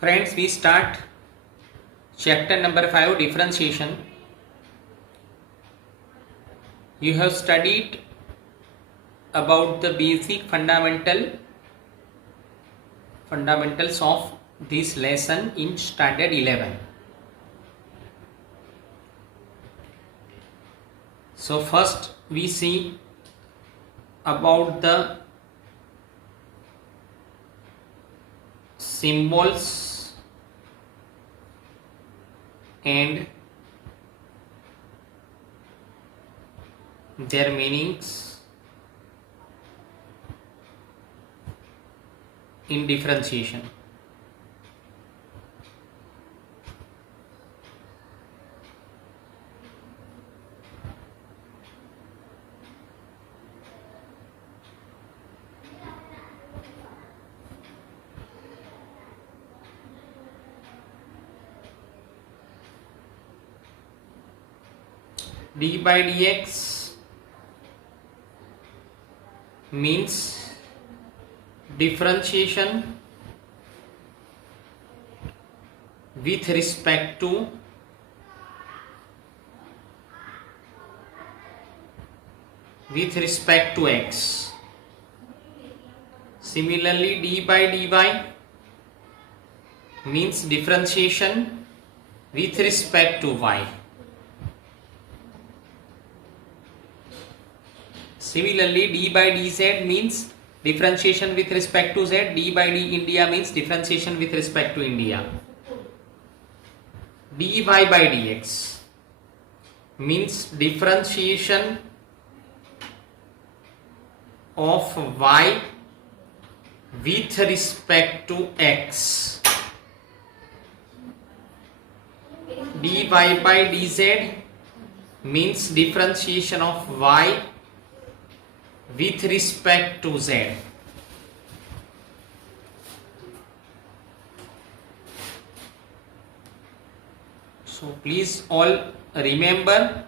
Friends, we start chapter number 5, differentiation. You have studied about the basic fundamentals of this lesson in standard 11. So first we see about the symbols and their meanings in differentiation. D by dx means differentiation with respect to x. Similarly, d by dy means differentiation with respect to y. Similarly, d by dz means differentiation with respect to z. D by d India means differentiation with respect to India. dy by dx means differentiation of y with respect to x. dy by dz means differentiation of y with respect to z. So please all remember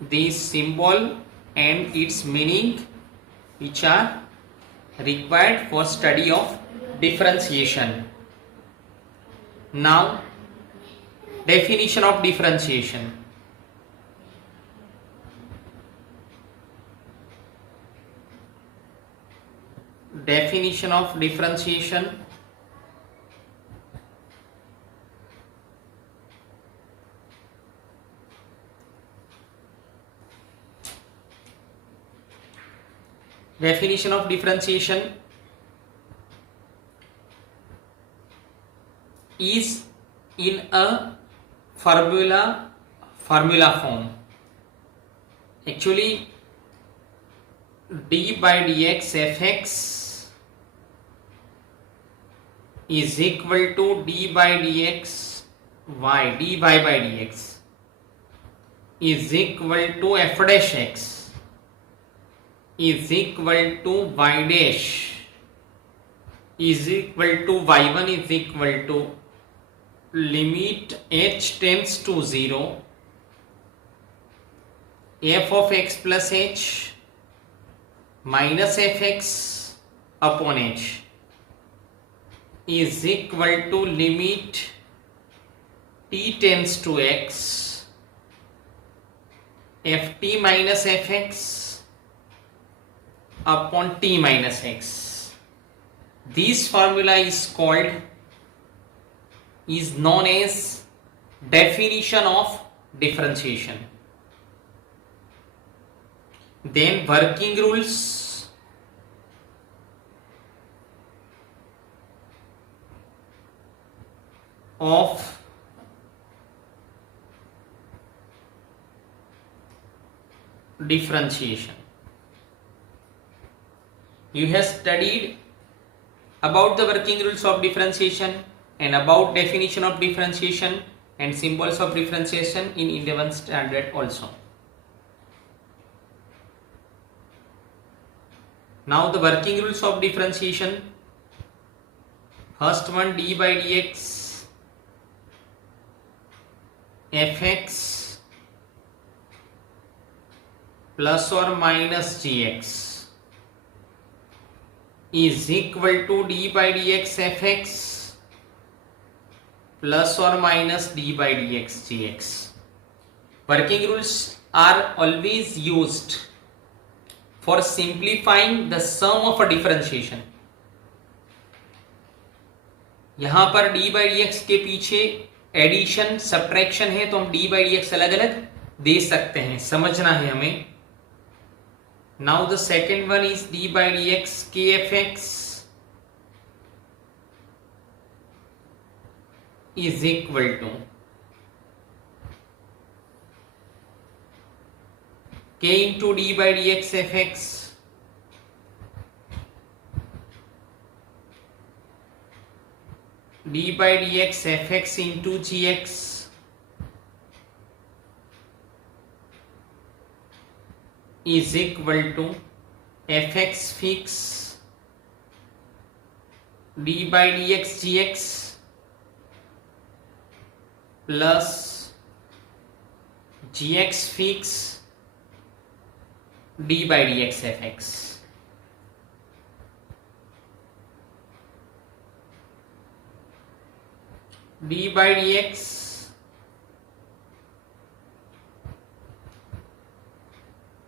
this symbol and its meaning, which are required for study of differentiation. Now, definition of differentiation. Definition of differentiation. Definition of differentiation is in a formula form. Actually, d by dx fx is equal to d by dx y. dy by dx is equal to f dash x is equal to y dash is equal to y1 is equal to limit h tends to 0 f of x plus h minus fx upon h is equal to limit t tends to x ft minus fx upon t minus x. This formula is known as definition of differentiation. Then working rules. Of differentiation. You have studied about the working rules of differentiation and about definition of differentiation and symbols of differentiation in 11th standard also. Now the working rules of differentiation. First one, d by dx fx plus or minus gx is equal to d by dx fx plus or minus d by dx gx. Working rules are always used for simplifying the sum of a differentiation. यहां पर d by dx के पीछे addition subtraction है तो हम d by dx अलग अलग दे सकते हैं, समझना है हमें. Now the second one is d by dx kfx is equal to k into d by dx fx d by dx fx into gx is equal to fx fix d by dx gx plus gx fix d by dx fx. d by dx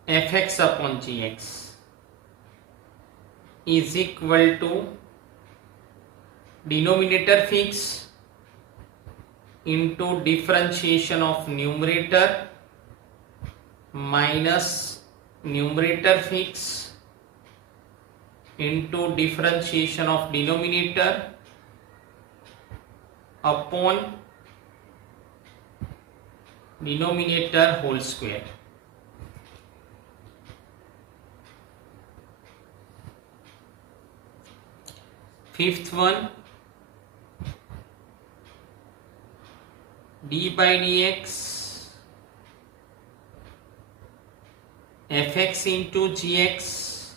fx upon gx is equal to denominator fix into differentiation of numerator minus numerator fix into differentiation of denominator upon denominator whole square. Fifth one, d by dx fx into gx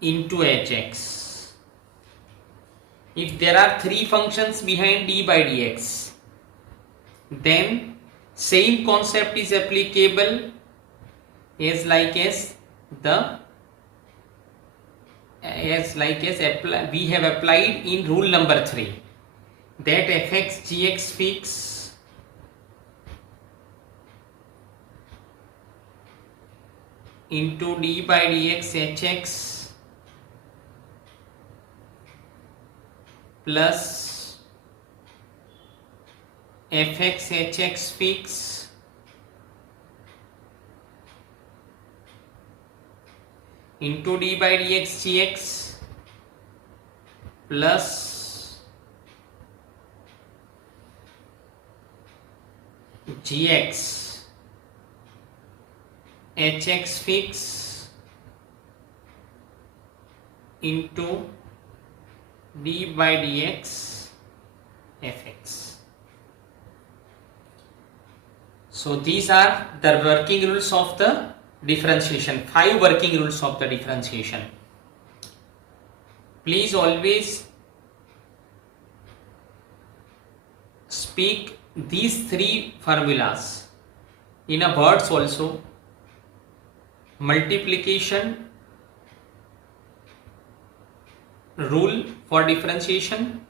into hx. If there are three functions behind d by dx, then same concept is applicable as we have applied in rule number 3, that fx gx fix into d by dx hx plus fx hx fix into d by dx gx plus gx hx fix into d by dx fx. So these are the working rules of the differentiation, 5 working rules of the differentiation. Please always speak these 3 formulas in a words also. Multiplication rule for differentiation,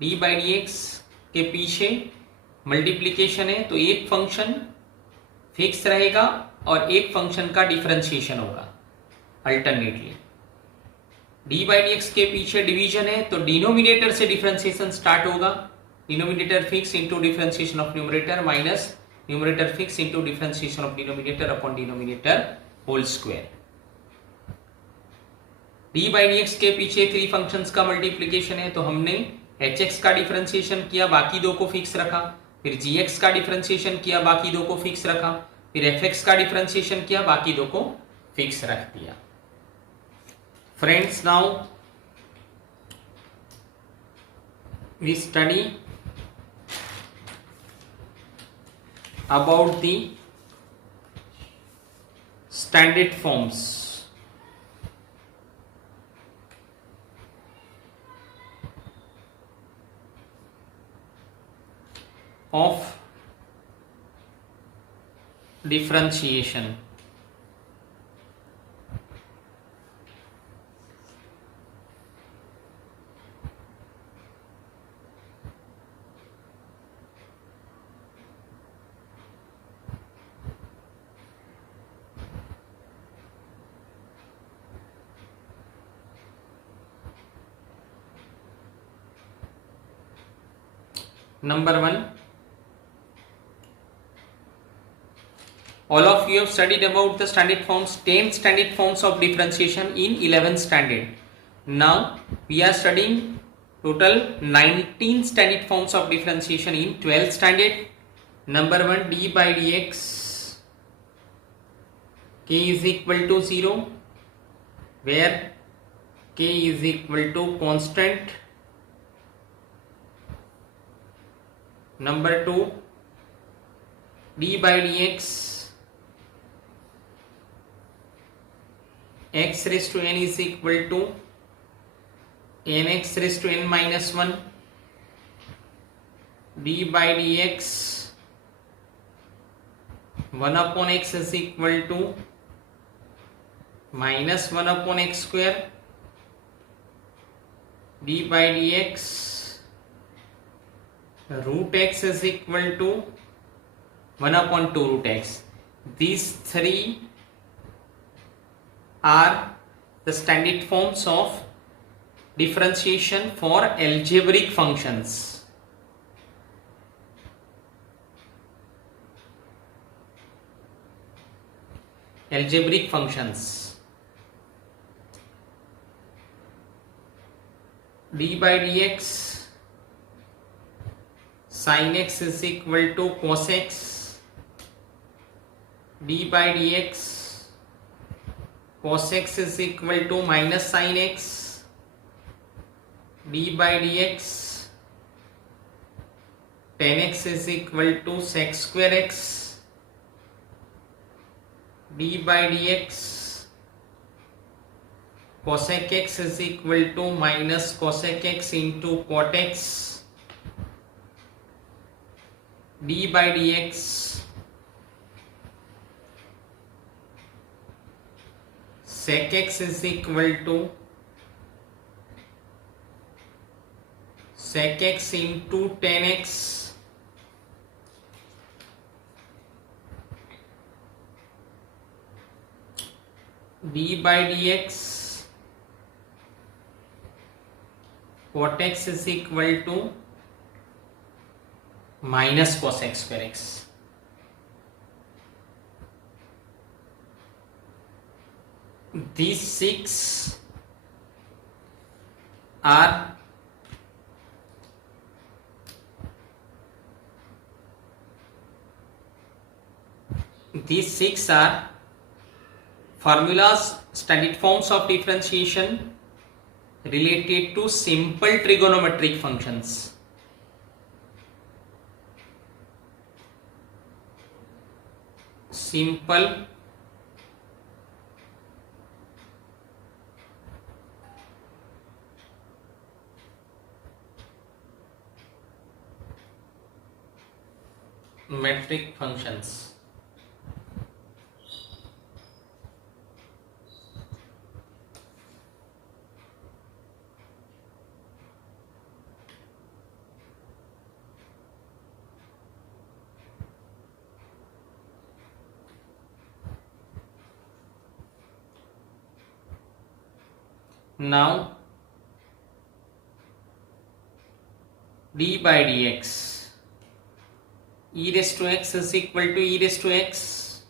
d by dx के पीछे multiplication है तो एक function fix रहेगा और एक function का differentiation होगा अल्टरनेटली. d by dx के पीछे डिवीजन है तो डिनोमिनेटर से डिफरेंशिएशन स्टार्ट होगा. Denominator fix into differentiation of numerator minus numerator fix into differentiation of denominator upon denominator whole square. d by dx के पीछे 3 फंक्शंस का मल्टीप्लिकेशन है तो हमने hx का डिफरेंशिएशन किया, बाकी 2 को फिक्स रखा. फिर gx का डिफरेंशिएशन किया, बाकी 2 को फिक्स रखा. फिर fx का डिफरेंशिएशन किया, बाकी 2 को फिक्स रख दिया. Friends, now we study about the standard forms of differentiation. Number 1, all of you have studied about the standard forms, 10 standard forms of differentiation in 11th standard. Now we are studying total 19 standard forms of differentiation in 12th standard. Number 1, d by dx k is equal to 0, where k is equal to constant. Number 2, d by dx x raised to n is equal to nx raised to n minus 1. d by dx 1 upon x is equal to minus 1 upon x square. d by dx root x is equal to 1 upon 2 root x. These three are the standard forms of differentiation for algebraic functions. Algebraic functions. d by dx sin x is equal to cos x. d by dx cos x is equal to minus sin x. d by dx tan x is equal to sec square x. d by dx cosec x is equal to minus cosec x into cot x. d by dx sec x is equal to sec x into tan x. d by dx cot x is equal to minus cos x square x. These six are formulas, standard forms of differentiation related to simple trigonometric functions. Simple metric functions. Now d by dx e raised to x is equal to e raised to x.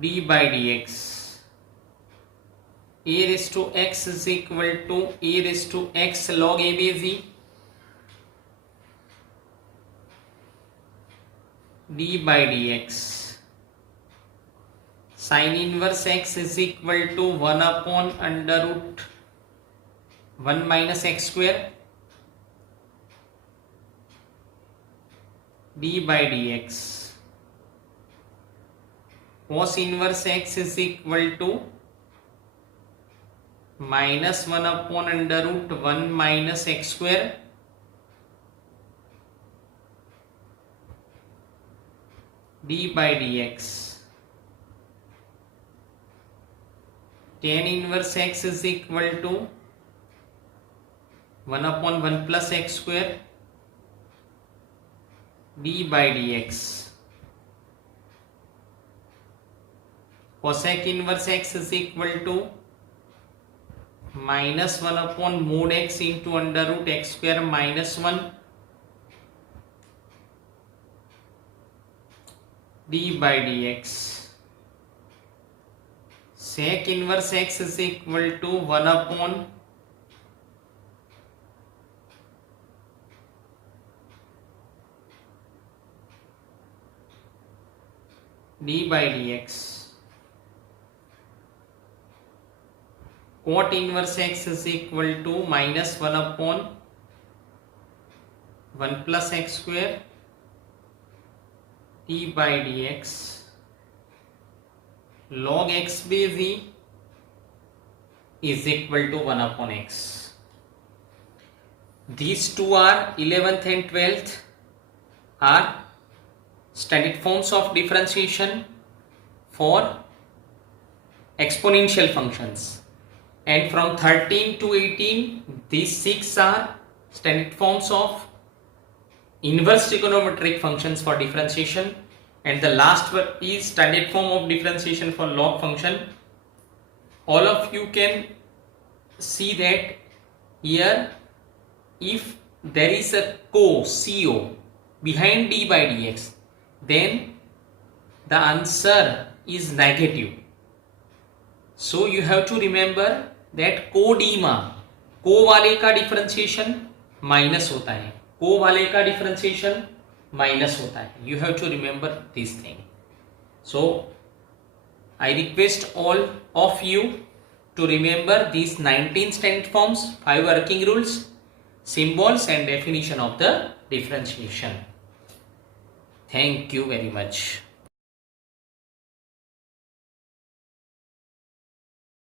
d by dx a raised to x is equal to a raised to x log a by z. d by dx sin inverse x is equal to 1 upon under root 1 minus x square. d by dx cos inverse x is equal to minus 1 upon under root 1 minus x square. d by dx tan inverse x is equal to 1 upon 1 plus x square. d by dx cosec inverse x is equal to minus 1 upon mod x into under root x square minus 1 d by dx. Sec inverse x is equal to 1 upon d by dx. Cot inverse x is equal to minus 1 upon 1 plus x square d by dx. Log x base e is equal to 1 upon x. These two are 11th and 12th are standard forms of differentiation for exponential functions, and from 13 to 18 these 6 are standard forms of inverse trigonometric functions for differentiation, and the last one is standard form of differentiation for log function. All of you can see that here if there is a CO behind d by dx, then the answer is negative. So you have to remember that को d में को वाले का differentiation minus होता है, को वाले का डिफरेंशिएशन माइनस होता है. You have to remember this thing. So I request all of you to remember these 19 standard forms, 5 working rules, symbols and definition of the differentiation. Thank you very much.